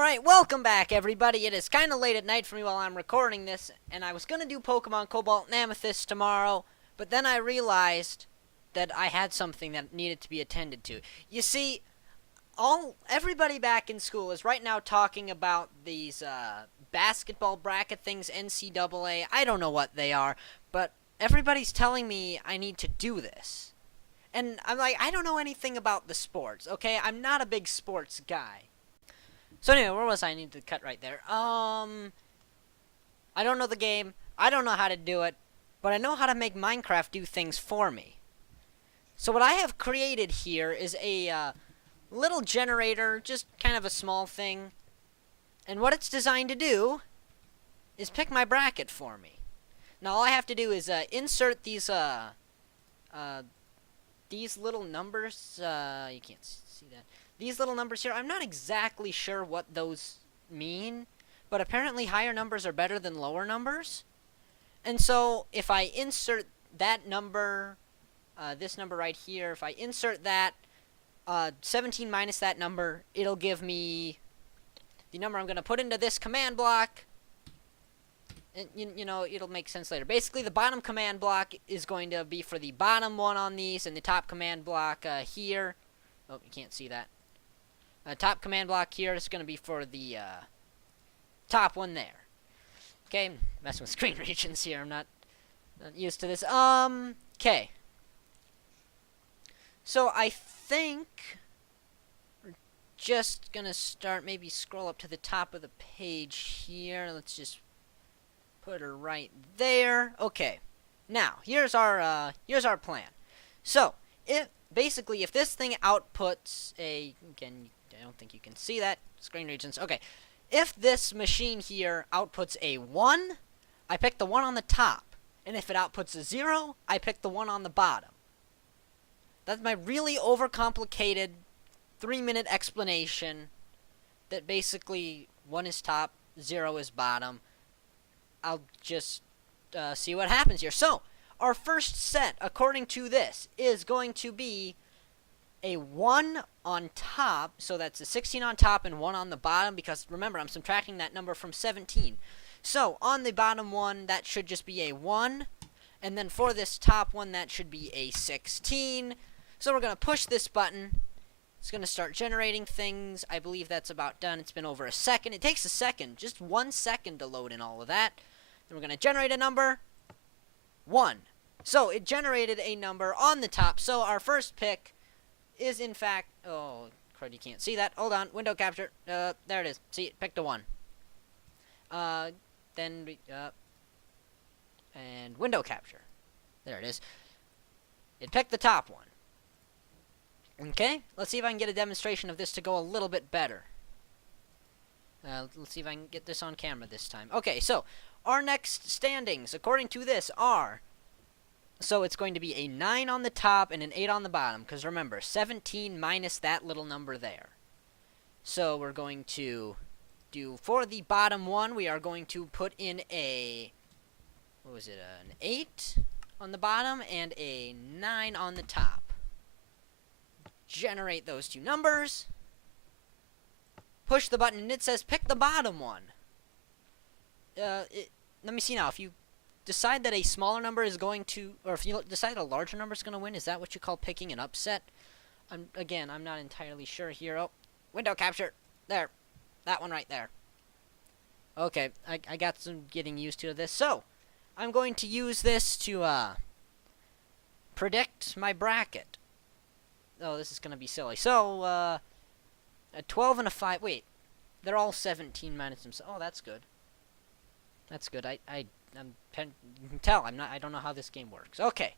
Alright, welcome back, everybody. It is kind of late at night for me while I'm recording this, and I was going to do Pokemon Cobalt and Amethyst tomorrow, but then I realized that I had something that needed to be attended to. You see, everybody back in school is right now talking about these basketball bracket things, NCAA. I don't know what they are, but everybody's telling me I need to do this. And I'm like, I don't know anything about the sports, okay? I'm not a big sports guy. So anyway, where was I? I need to cut right there. I don't know the game. I don't know how to do it. But I know how to make Minecraft do things for me. So what I have created here is a little generator, just kind of a small thing. And what it's designed to do is pick my bracket for me. Now all I have to do is insert these little numbers. You can't see that. These little numbers here, I'm not exactly sure what those mean, but apparently higher numbers are better than lower numbers. And so if I insert that number, this number right here, if I insert that, 17 minus that number, it'll give me the number I'm going to put into this command block. And, you know, it'll make sense later. Basically, the bottom command block is going to be for the bottom one on these, and the top command block here. Oh, you can't see that. Top command block here is going to be for the top one there. Okay, messing with screen regions here. I'm not used to this. Okay. So I think we're just going to start, maybe scroll up to the top of the page here. Let's just put her right there. Okay. Now, here's our plan. So, if this thing outputs a, again, I don't think you can see that, screen regions. Okay, if this machine here outputs a 1, I pick the one on the top. And if it outputs a 0, I pick the one on the bottom. That's my really overcomplicated 3-minute explanation that basically 1 is top, 0 is bottom. I'll just see what happens here. So, our first set, according to this, is going to be a 1 on top, so that's a 16 on top and 1 on the bottom, because remember, I'm subtracting that number from 17. So, on the bottom one, that should just be a 1, and then for this top one, that should be a 16. So we're going to push this button. It's going to start generating things. I believe that's about done. It's been over a second. It takes a second, just 1 second to load in all of that. Then we're going to generate a number, 1. So, it generated a number on the top, so our first pick is in fact, oh crud, you can't see that. Hold on, window capture. There it is. See, it picked a 1. Then and window capture. There it is. It picked the top one. Okay, let's see if I can get a demonstration of this to go a little bit better. Let's see if I can get this on camera this time. Okay, so our next standings, according to this, are. So it's going to be a 9 on the top and an 8 on the bottom. Because remember, 17 minus that little number there. So we're going to do, for the bottom one, we are going to put in a, what was it, an 8 on the bottom and a 9 on the top. Generate those two numbers. Push the button and it says pick the bottom one. Let me see now. If you decide that a smaller number is going to, or if you decide a larger number is going to win, is that what you call picking an upset? I'm not entirely sure here. Oh, window capture. There. That one right there. Okay, I got some getting used to this. So, I'm going to use this to predict my bracket. Oh, this is going to be silly. So, a 12 and a 5. Wait, they're all 17 minus themselves. Oh, that's good. That's good. You can tell I don't know how this game works. Okay,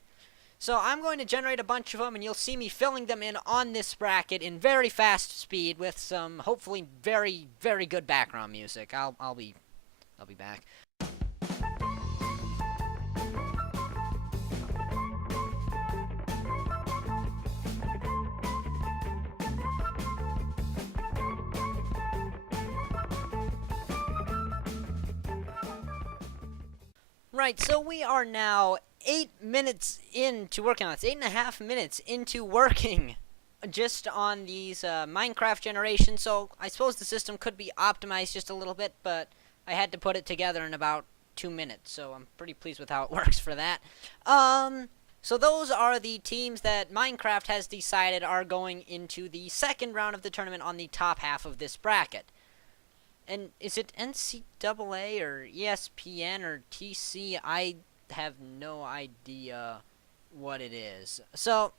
so I'm going to generate a bunch of them, and you'll see me filling them in on this bracket in very fast speed with some hopefully very, very good background music. I'll be back. Right, so we are now 8 minutes into working on this. 8.5 minutes into working just on these Minecraft generations, so I suppose the system could be optimized just a little bit, but I had to put it together in about 2 minutes, so I'm pretty pleased with how it works for that. So those are the teams that Minecraft has decided are going into the second round of the tournament on the top half of this bracket. And is it NCAA or ESPN or TC? I have no idea what it is. So,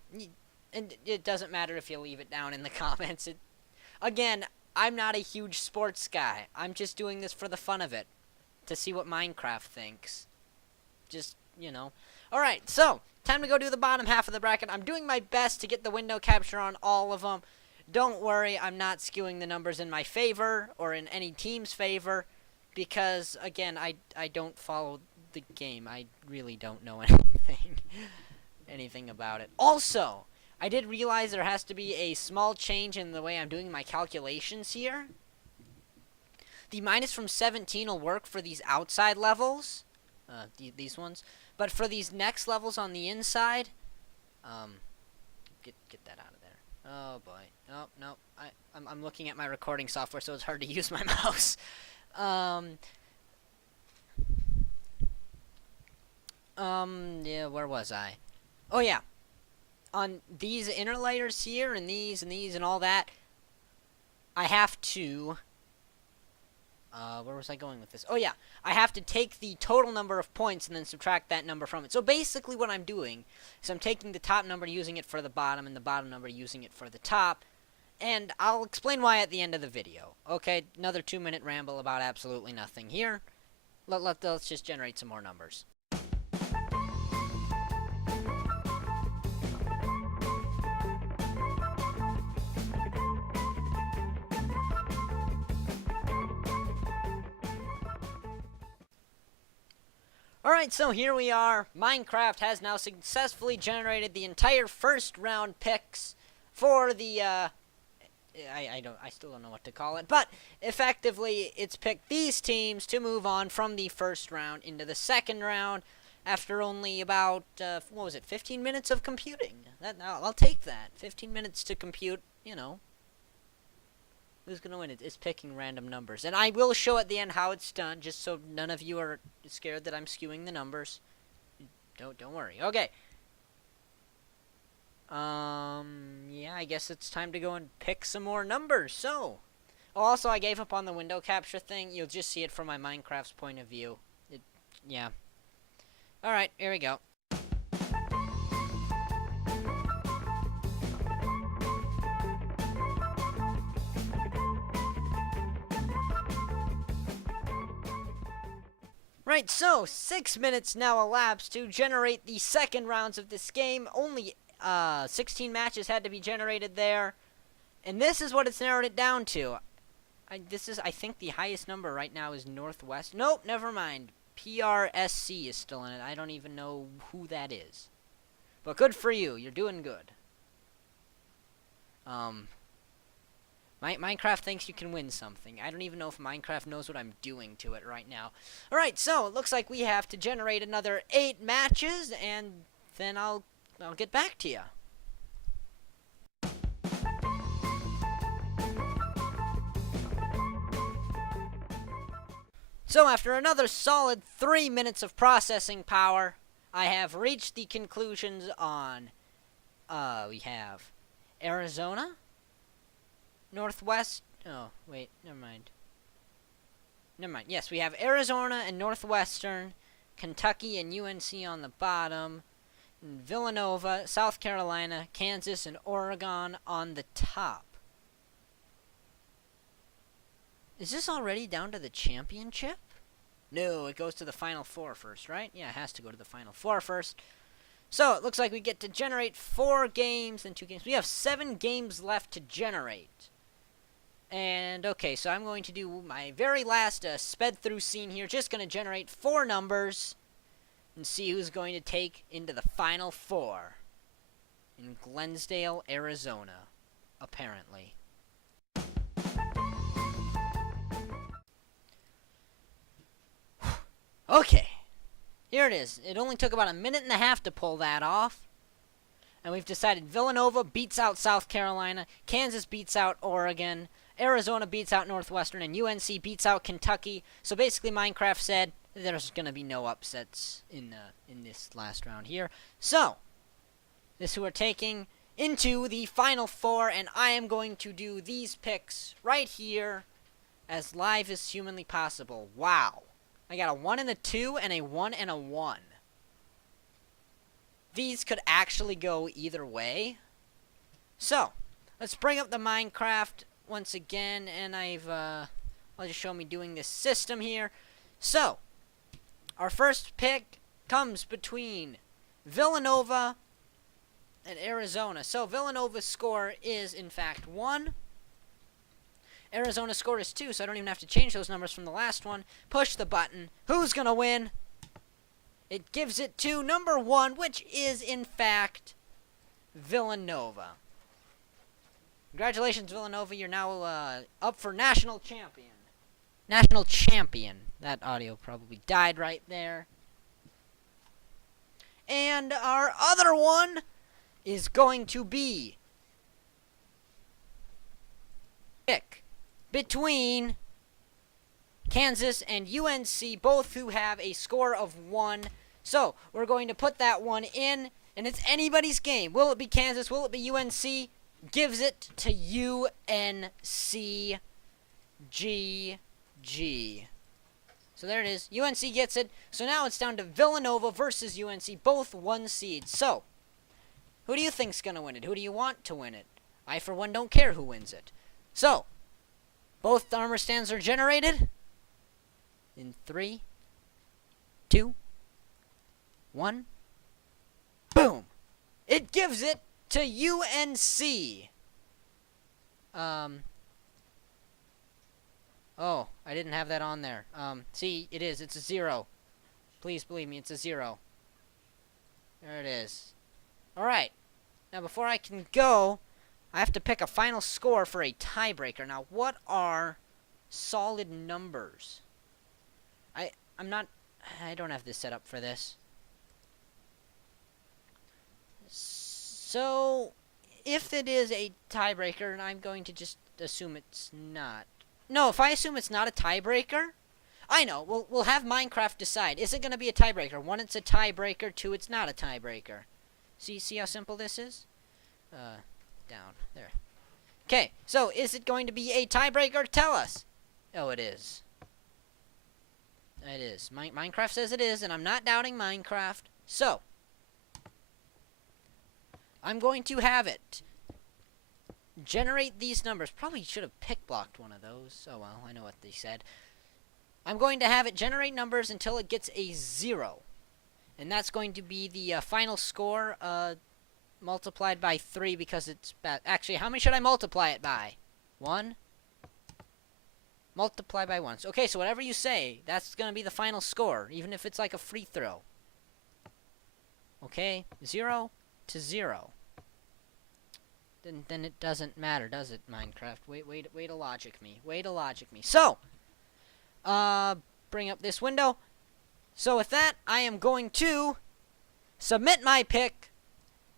and it doesn't matter if you leave it down in the comments. Again, I'm not a huge sports guy. I'm just doing this for the fun of it, to see what Minecraft thinks. Just, Alright, so, time to go do the bottom half of the bracket. I'm doing my best to get the window capture on all of them. Don't worry, I'm not skewing the numbers in my favor or in any team's favor because, again, I don't follow the game. I really don't know anything about it. Also, I did realize there has to be a small change in the way I'm doing my calculations here. The minus from 17 will work for these outside levels, these ones, but for these next levels on the inside, get that out of there. Oh boy. Oh, no. I'm looking at my recording software, so it's hard to use my mouse. Yeah, where was I? Oh, yeah. On these inner layers here, and these, and all that, I have to... where was I going with this? Oh, yeah. I have to take the total number of points and then subtract that number from it. So basically what I'm doing is I'm taking the top number, using it for the bottom, and the bottom number, using it for the top. And I'll explain why at the end of the video. Okay, another 2-minute ramble about absolutely nothing here. Let's just generate some more numbers. Alright, so here we are. Minecraft has now successfully generated the entire first round picks for the, I still don't know what to call it, but effectively it's picked these teams to move on from the first round into the second round after only about, 15 minutes of computing. I'll take that. 15 minutes to compute, Who's going to win? It's picking random numbers. And I will show at the end how it's done, just so none of you are scared that I'm skewing the numbers. Don't worry. Okay. Yeah, I guess it's time to go and pick some more numbers. So, also, I gave up on the window capture thing. You'll just see it from my Minecraft's point of view. Yeah. Alright, here we go. Right, so 6 minutes now elapsed to generate the second rounds of this game. Only 16 matches had to be generated there. And this is what it's narrowed it down to. I think the highest number right now is Northwest. Nope, never mind. PRSC is still in it. I don't even know who that is. But good for you. You're doing good. Minecraft thinks you can win something. I don't even know if Minecraft knows what I'm doing to it right now. Alright, so it looks like we have to generate another 8 matches, and then I'll get back to you. So after another solid 3 minutes of processing power, I have reached the conclusions on, we have Arizona, Northwest, oh, wait, never mind. Yes, we have Arizona and Northwestern, Kentucky and UNC on the bottom, and Villanova, South Carolina, Kansas, and Oregon on the top. Is this already down to the championship? No, it goes to the Final Four first, right? Yeah, it has to go to the Final Four first. So, it looks like we get to generate 4 games and 2 games. We have 7 games left to generate. And, okay, so I'm going to do my very last sped-through scene here. Just going to generate 4 numbers and see who's going to take into the Final Four in Glensdale, Arizona, apparently. Okay, here it is. It only took about a minute and a half to pull that off. And we've decided Villanova beats out South Carolina, Kansas beats out Oregon, Arizona beats out Northwestern, and UNC beats out Kentucky. So basically Minecraft said there's going to be no upsets in this last round here. So, this is who we're taking into the Final Four, and I am going to do these picks right here as live as humanly possible. Wow. I got a 1 and a 2 and a 1 and a 1. These could actually go either way. So, let's bring up the Minecraft once again, and I'll just show me doing this system here. So, our first pick comes between Villanova and Arizona. So, Villanova's score is, in fact, 1. Arizona's score is 2, so I don't even have to change those numbers from the last one. Push the button. Who's going to win? It gives it to number 1, which is, in fact, Villanova. Congratulations, Villanova. You're now up for national champion. National champion. That audio probably died right there. And our other one is going to be pick between Kansas and UNC, both who have a score of 1. So, we're going to put that one in, and it's anybody's game. Will it be Kansas? Will it be UNC? Gives it to UNC. GG. So there it is. UNC gets it. So now it's down to Villanova versus UNC, both 1 seeds. So, who do you think's going to win it? Who do you want to win it? I, for one, don't care who wins it. So, both armor stands are generated. In 3, 2, 1. Boom! It gives it to UNC. Oh, I didn't have that on there. See, it is. It's a 0. Please believe me, it's a 0. There it is. Alright. Now, before I can go, I have to pick a final score for a tiebreaker. Now, what are solid numbers? I don't have this set up for this. So, if it is a tiebreaker, I'm going to just assume it's not. No, if I assume it's not a tiebreaker, I know. We'll have Minecraft decide. Is it going to be a tiebreaker? 1, it's a tiebreaker. 2, it's not a tiebreaker. See how simple this is? Down. There. Okay, so is it going to be a tiebreaker? Tell us. Oh, it is. It is. Minecraft says it is, and I'm not doubting Minecraft. So, I'm going to have it generate these numbers. Probably should have pick blocked one of those. Oh well, I know what they said. I'm going to have it generate numbers until it gets a 0. And that's going to be the final score multiplied by 3 because it's bad. Actually, how many should I multiply it by? 1? Multiply by 1. Okay, so whatever you say, that's going to be the final score, even if it's like a free throw. Okay, 0 to 0. Then it doesn't matter, does it, Minecraft? Way to logic me. Way to logic me. So, bring up this window. So with that, I am going to submit my pick.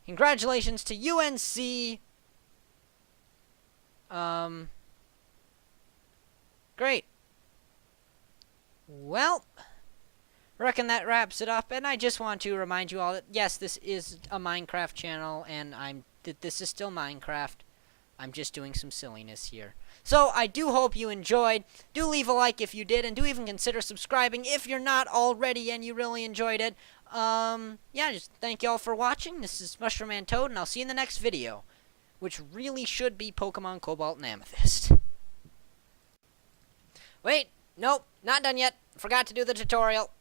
Congratulations to UNC. Great. Well, reckon that wraps it up, and I just want to remind you all that, yes, this is a Minecraft channel, and this is still Minecraft. I'm just doing some silliness here. So, I do hope you enjoyed. Do leave a like if you did, and do even consider subscribing if you're not already and you really enjoyed it. Yeah, just thank you all for watching. This is Mushroom and Toad, and I'll see you in the next video, which really should be Pokemon Cobalt and Amethyst. Wait, nope, not done yet. Forgot to do the tutorial.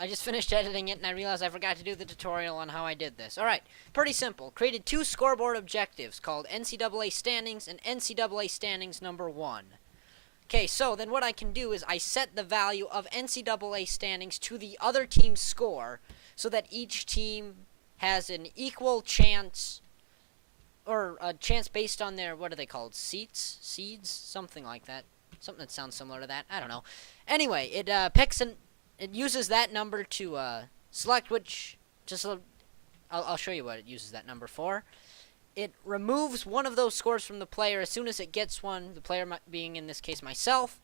I just finished editing it, and I realized I forgot to do the tutorial on how I did this. Alright, pretty simple. Created 2 scoreboard objectives called NCAA Standings and NCAA Standings number 1. Okay, so then what I can do is I set the value of NCAA Standings to the other team's score so that each team has an equal chance, or a chance based on their, what are they called, seeds? Seeds? Something like that. Something that sounds similar to that. I don't know. Anyway, it picks it uses that number to select which, I'll show you what it uses that number for. It removes one of those scores from the player as soon as it gets one, the player being in this case myself.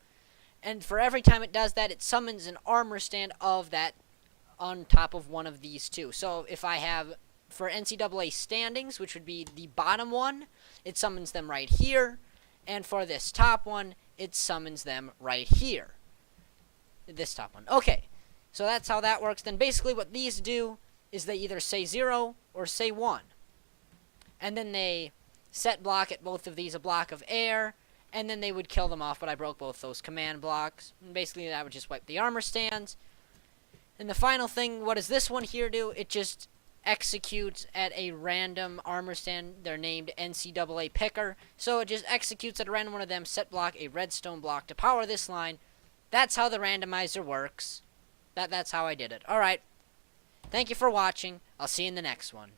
And for every time it does that, it summons an armor stand of that on top of one of these two. So if I have, for NCAA standings, which would be the bottom one, it summons them right here. And for this top one, it summons them right here. This top one. Okay, so that's how that works. Then basically what these do is they either say 0 or say 1. And then they set block at both of these a block of air, and then they would kill them off, but I broke both those command blocks. And basically that would just wipe the armor stands. And the final thing, what does this one here do? It just executes at a random armor stand. They're named NCAA Picker. So it just executes at a random one of them, set block a redstone block to power this line. That's how the randomizer works. That's how I did it. Alright. Thank you for watching. I'll see you in the next one.